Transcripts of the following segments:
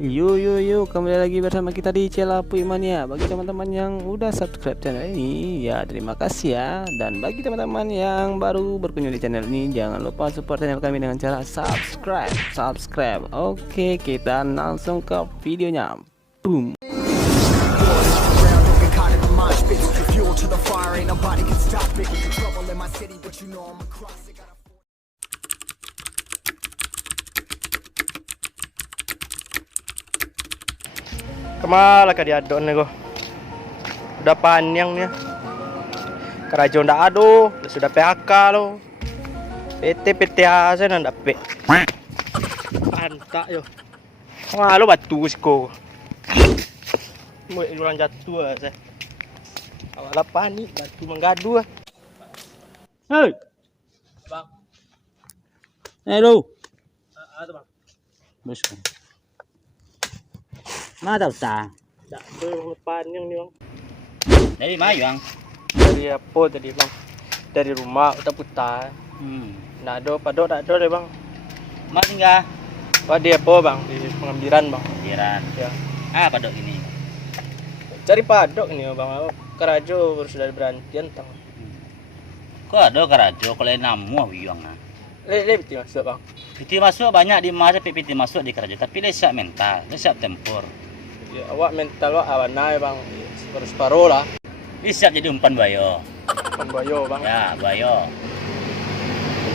Yuk, kembali lagi bersama kita di Celapuy Mania. Bagi teman-teman yang udah subscribe channel ini, ya terima kasih ya. Dan bagi teman-teman yang baru berkunjung di channel ini, jangan lupa support channel kami dengan cara subscribe. Oke, kita langsung ke videonya. Boom. Kemana ka diadon nego? Udah panjang nih. Kerajo ndak ado, sudah PHK lo. PT aja ndak pe. Antak yo. Wah lo batu siko. Mau iluran jatuh aja. Awalnya panik batu menggadu. Hei. Bang. Hello. Ada bang. Bosku. Mana tahu ta? Tak ada panjang nih bang. Dari mana, Bang? Dari apa tadi bang? Dari rumah putar-putar. Nggak ada, padok nggak ada deh bang. Mas enggak? Wah di apa bang? Di pengambilan bang. Pengambilan. Ya. Apa dok ini? Cari padok ini bang. Kerajo sudah berhenti entang. Kok ada kerajo kalau namu Bang? Betul masuk bang. PT masuk banyak di masa PT masuk di kerajo, tapi dia siap mental, dia siap tempur. Ya, awak mental awak awan naik bang. Separuh lah. Dia siap jadi umpan bayo. Umpan bayo bang. Ya, bayo.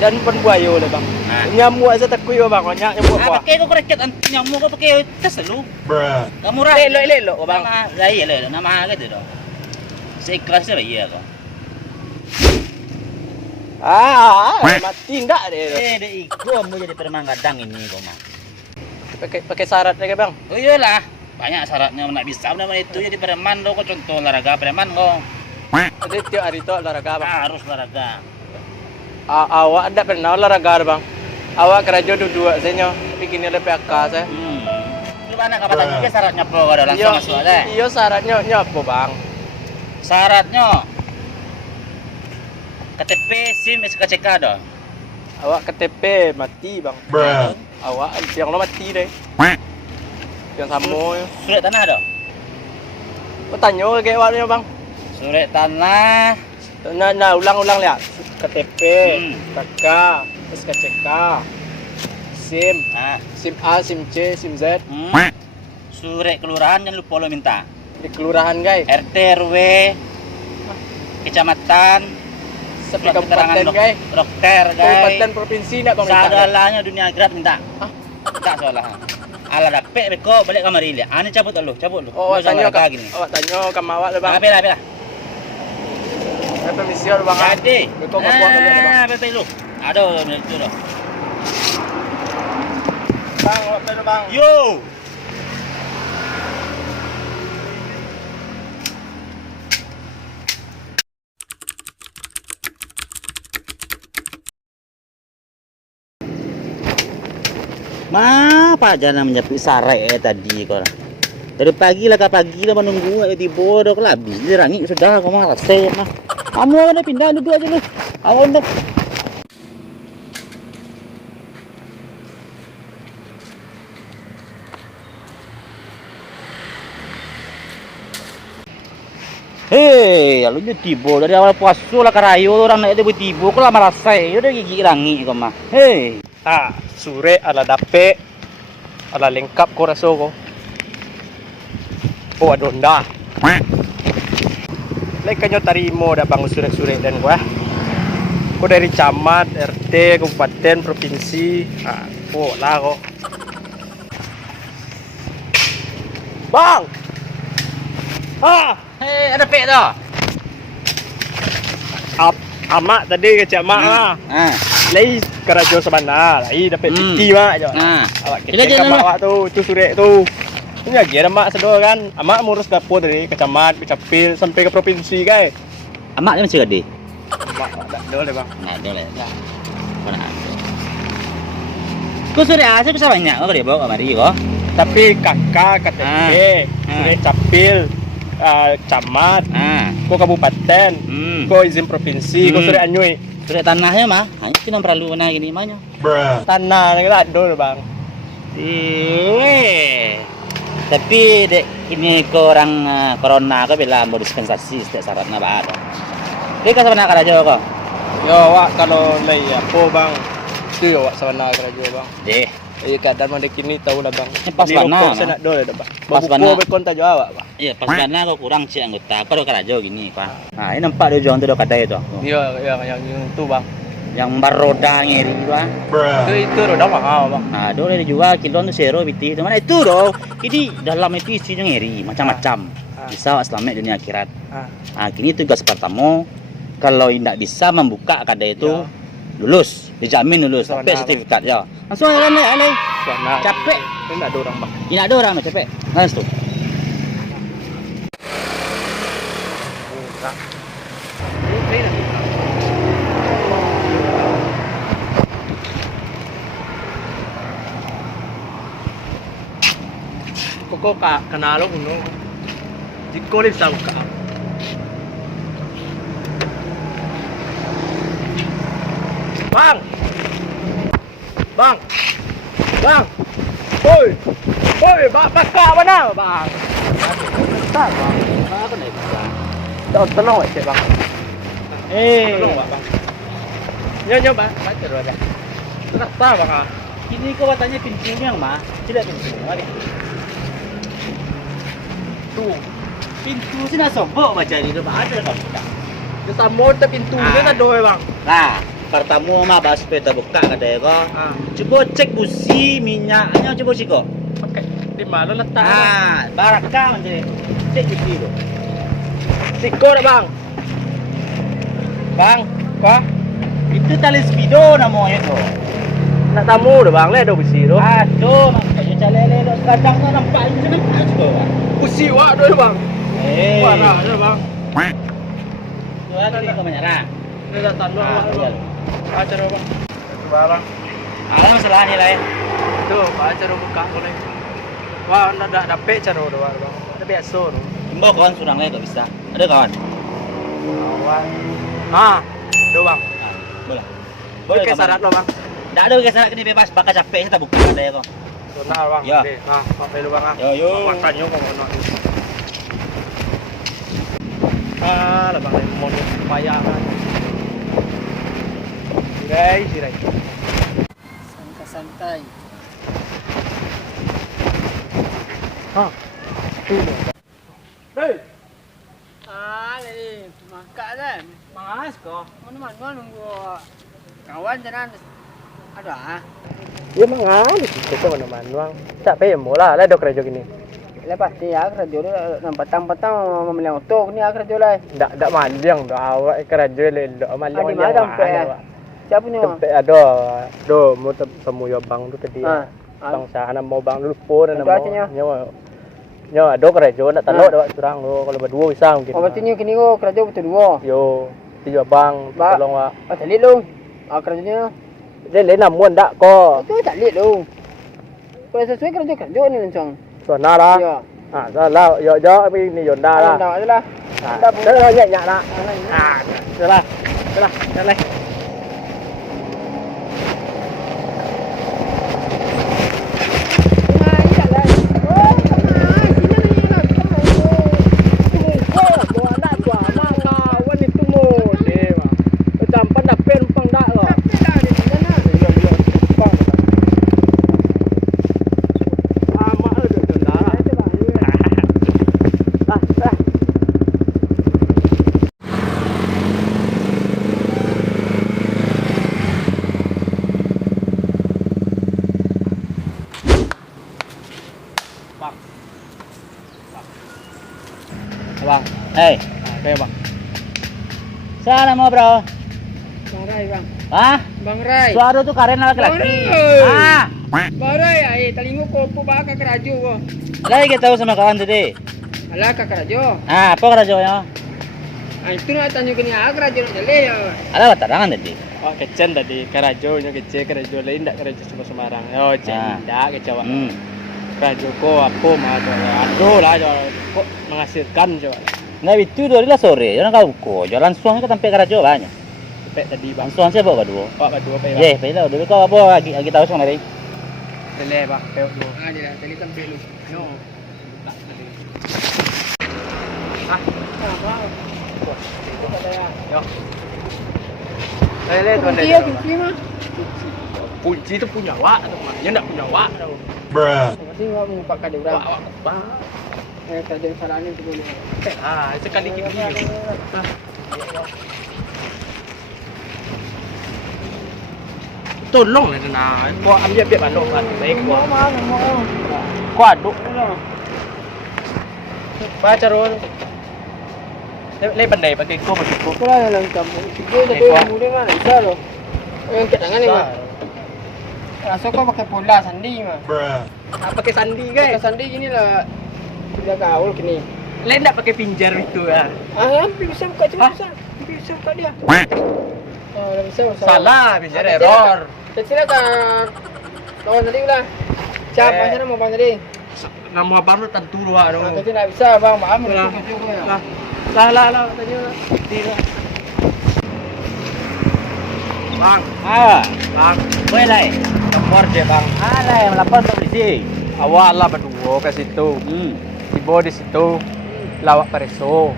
Jangan umpan bayo lah bang. Nah. Nyamuk aja takut ya bang. Banyak nyamuk apa? Pakai kau raket anti nyamuk kau pakai tes lu. Kamu murah. Lelok bang. Nama iya lelok, nama gitu dong. Seikhlasnya iya kau. Mati enggak deh. Dek iko mau jadi peremang gadang ini kau mah. Pakai syarat lagi bang. Oh iyalah, banyak syaratnya nak bisa nama itu jadi preman lo kok contoh olahraga preman kok. Jadi tiap hari itu olahraga bang. Harus olahraga. Awak ada pernah olahraga bang? Awak kerajo dua saja. Tapi kini ada PHK saya. Gimana kapan juga syaratnya pro ada langsung masuk aja. Iya syaratnya apa bang? Syaratnya KTP, SIM, SKCK ada. Awak KTP mati bang. Awak yang lo mati deh. Yang sama ya. Surat tanah ada. Kau tanya kayak awaknya bang. Surat tanah. Nah ulang lihat. KTP, KK, SKCK, SIM, SIM A, SIM C, SIM Z. Surat kelurahan jangan lupa lo minta. Di kelurahan guys. RT RW, kecamatan. Seperti kabupaten guys. Dokter guys. Kabupaten provinsi nak kau minta. Sadalahnya dunia akhirat minta. Tak salah. Ala dapet beko balik kamar ini. Ani cabut lu. Oh, tanya gini. Awak tanya kamu awak le bang. Bela. Permisi lu bang. Jadi. Beko kau buat balik bang. Betul lu. Ada itu dah. Bang, awak balik bang. Yo. Apa aja namanya sare tadi kau. Dari pagi lah menunggu tiba dok labi dirangi sudah kau mah rasa mah. Kamu ada pindah duduk aja lu. Awak untuk hei, lu tiba dari awal puasa lah karayo orang naik tiba kau lama rasa udah gigi rangi kau mah. Hei. Sure ala dape ala lengkap ko raso ko. Oh adonda. Like kanyo tarimo da bang sure dan gua. Ko dari camat, RT, kabupaten, provinsi. Lah ko. Bang. Hei, ada pek dah. Amak tadi ke camat lah. Lai kerajo sabana, lai dapat piti mak je. Awak kita mak tu surek tu. Ini lagi ada mak sedo kan. Amak ngurus dapur dari kecamatan, kecapil sampai ke provinsi kan. Amaknya masih gede. Mak tak ada le bang. Nah, ada le. Mana? Kau sudah asal bisa banyak kau dia bawa kamari kau. Tapi kakak KTP, surek capil, camat, ko kabupaten, ko izin provinsi, ko surek anyui. Surat tanahnya mah, hanya kita perlu mana gini mahnya. Tanah ni tak ada bang. Tapi dek ini ke orang corona ke bilang mau dispensasi setiap syaratnya ada. Dia kan sebenarnya karajo kok. Yo wak kalau lay apa bang? Itu yo wak sana kerajo bang. Deh. Iya keadaan mana kini tahu lah bang. Ini pas mana? Saya nak dole dah bang. Pas Pas mana? mana? Berkontak jawab bang. Iya, pas karena kok kurang sih anggota. Kok ada karajo gini, Pak. Nah, ini nampak dia jual tuh kedai itu. Iya yang itu bang. Yang baroda ngiri itu ah. Itu roda mahal bang. Nah, dole dijual kiloan tuh zero biti. Mana itu dong? Ini dalam itu isinya ngiri macam-macam. Bisa selamat dunia akhirat. Nah, kini tugas pertama kalau tidak bisa membuka kedai itu lulus, dijamin lulus sampai sertifikat ya. Langsung jalan alai. Capek. Ini enggak ada orang bang. Ini ada orang capek. Langsung. Koko kenal lo kuno. Jiko dia bisa buka. Bang. Bang. Bang. Oi. Oi, bakar mana bang? Tak, bang. Apa nih, bang? Tolong cek bang. Tolong bang. Nyo bang, baca dulu aja. Kenapa bang? Ini kok katanya pintunya mah, tidak pintunya. Tuh. Pintu sih nak sobok baca di rumah ada kan? Kita mau te pintunya tak doy bang. Nah, pertama mah bahas peta buka kedai kok. Coba cek busi minyaknya coba sih kok. Oke, di mana letak? Barakah macam cek busi kok. Siko dah bang. Bang, kok? Itu tali speedo namanya tuh. Nak tamu dah bang, le ada busi tu. Aduh, makanya calele lo kadang tu nampak itu kan juga. Busi wak doy bang. Warna ada bang. Tuh tadi kau menyerah. Ini dah tandu wak bang. Baca dulu bang. Itu bang. Ada masalah ni lah. Tuh, baca dulu buka boleh. Wah, nak dapat cara dulu bang. Ada biasa tu. Imbau kawan surang lagi tak bisa. Ada kawan? Kawan. Dua bang. Boleh. Boleh ke syarat lo bang. Tak ada kesalahan kena bebas, bakal capek saya tak buka kedai kau. Benar bang. Ya. Nah, pakai lu bang. Yo. Makannya kok ngono. Lah bang, mau payah kan. Sirai. Santai. Hei. Lagi makan kan? Mas kok. Mana nunggu kawan jalan. Ada Ya mangan itu mana-mana bang. Tak payah mula lah dok kerja gini. Lepas ni kerja dia petang-petang memilih otok ni kerja lah. Ndak manjang dah awak kerja le malang. Ada mana sampai? Siapa ni? Sampai ada. Do mau temu ya bang tu tadi. Bang sana mau bang lupa dan mau. Nyawa ada kerja nak talok dak surang lo kalau berdua bisa mungkin. Oh berarti ni kini ko kerja betul dua. Yo, tiga bang tolong wak. Tak leh lu. Kerjanya. Dia lain namun tak ko. Itu tak leh lu. Kau sesuai kerja ni lancang. Sana lah. Ya. Lah, yo ni yonda lah. Dah adalah. Dah nyak lah. Dah lah. Bang, Bang. Sana mau bro? Bang Rai bang. Hah? Bang Rai. Suara tu karen laki-laki. Bang Rai, telingu ko ba ka kerajo ko. Lagi kita tahu sama kawan tadi. Alah ka kerajo. Apa kerajonya? Itu nak tanya kini kerajo nak jale ya. Ada batarangan tadi. Oh, kecen tadi kerajonya kerajo lain ndak kerajo cuma Semarang. Oh, ndak kecewa. Kerajo ko apa mah aduh lah kok menghasilkan coba. Nah itu dari lah sore, jangan kau ko jalan suang kita sampai kerajo banyak. Sampai tadi bang. Suang siapa berdua? Pak berdua pe. Ye, pe lah. Dulu kau apa lagi tahu sama dari? Tele bang, peluk dulu. Dia dah tadi kan belum. No. Itu kata ya. Yo. Tele tuan Kunci ya, kunci mah. Kunci itu punya wak atau mah? Ya enggak punya wak tau. Berarti wak mengumpulkan dia orang. Wak. Tadi yang salahnya itu boleh. Ah, sekali kita tolong lah nah. Kau ambil biar bandung kan. Baik kau. Kau aduk. Baca roll. Lei pandai pakai kau pakai kau. Kau lah dalam kampung. Sikit tapi mudah mana bisa loh. Yang ketangan ni mah. Rasa kau pakai pola sandi mah. Pakai sandi Pakai guys. sandi gini lah. Sudah gaul kini. Lain tak pakai pinjar itu ah. Hampir bisa buka cuma bisa. Hampir bisa buka dia. Oh, dah bisa. Salah pinjar error. Kecil kan. Lawan tadi lah. Siapa macam mana mau bang tadi? Nama abang tu tentu lah tu. Kecil tak bisa bang. Maaf. Lah. Lah. Lah tanya lah. Bang, bang, Boleh lah. lapor je bang. Alay, melapor ke polisi. Awak lah berdua ke situ. Tiba di situ. Lawak Pareso,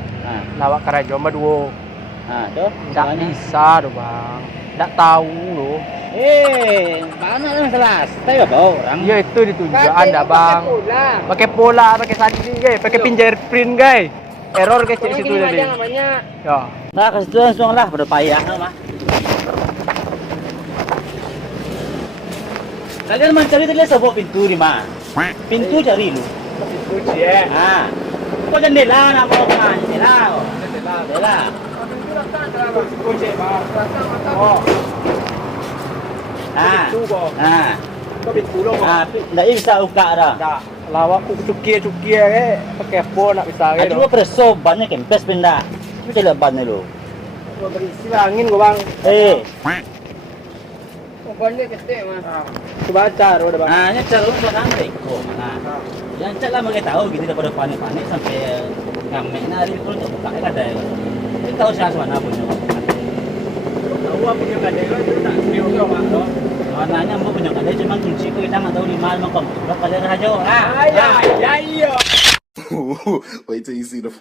lawak Karajo berdua. Tu. Tak bisa tu bang. Tak tahu lo. Mana yang salah? Saya bawa orang. Ya itu ditunjuk anda bang. Pakai pola, pakai sandi guys, pakai pinjar print guys. Error guys di situ tadi. Banyak. Ya. Nah, kasih tu langsung lah, berpayah mah. Kalian mencari tadi sebuah pintu di mana? Pintu cari lu. Itu je. Kau jendela nak bawa kemana? Jendela. Jendela. Itu je bang. Oh. Itu kok. Kau pintu lo kok. Tak bisa buka dah. Tak. Lawak cukia ke, pakai phone nak bisa ke. Ada dua preso banyak kempes pindah. Itu tidak ban lu. Gua berisi angin gua bang. Banyak kecil mah. Coba cari udah bang. Ini cara lu bukan reko mana. Yang cak lah mereka tahu gitu daripada panik-panik sampai ngamek nari itu untuk buka ada. Kita tahu siapa mana punya. Tahu apa punya kadang itu tak video ke mak lo. Warnanya mau punya kadang cuma kunci ku kita nggak tahu di mana mau kamu. Berapa kali raja orang? Iya. Wait till you see the.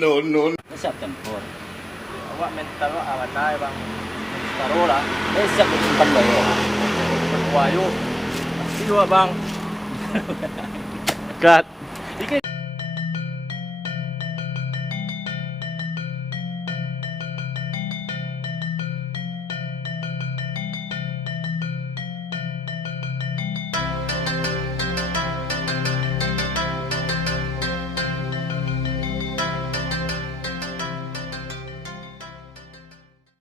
No. Siap tempur. Awak mental lo awan naik bang. Taruh lah. Siap simpan bayo. Wah yuk. Pasti dua bang. Cut.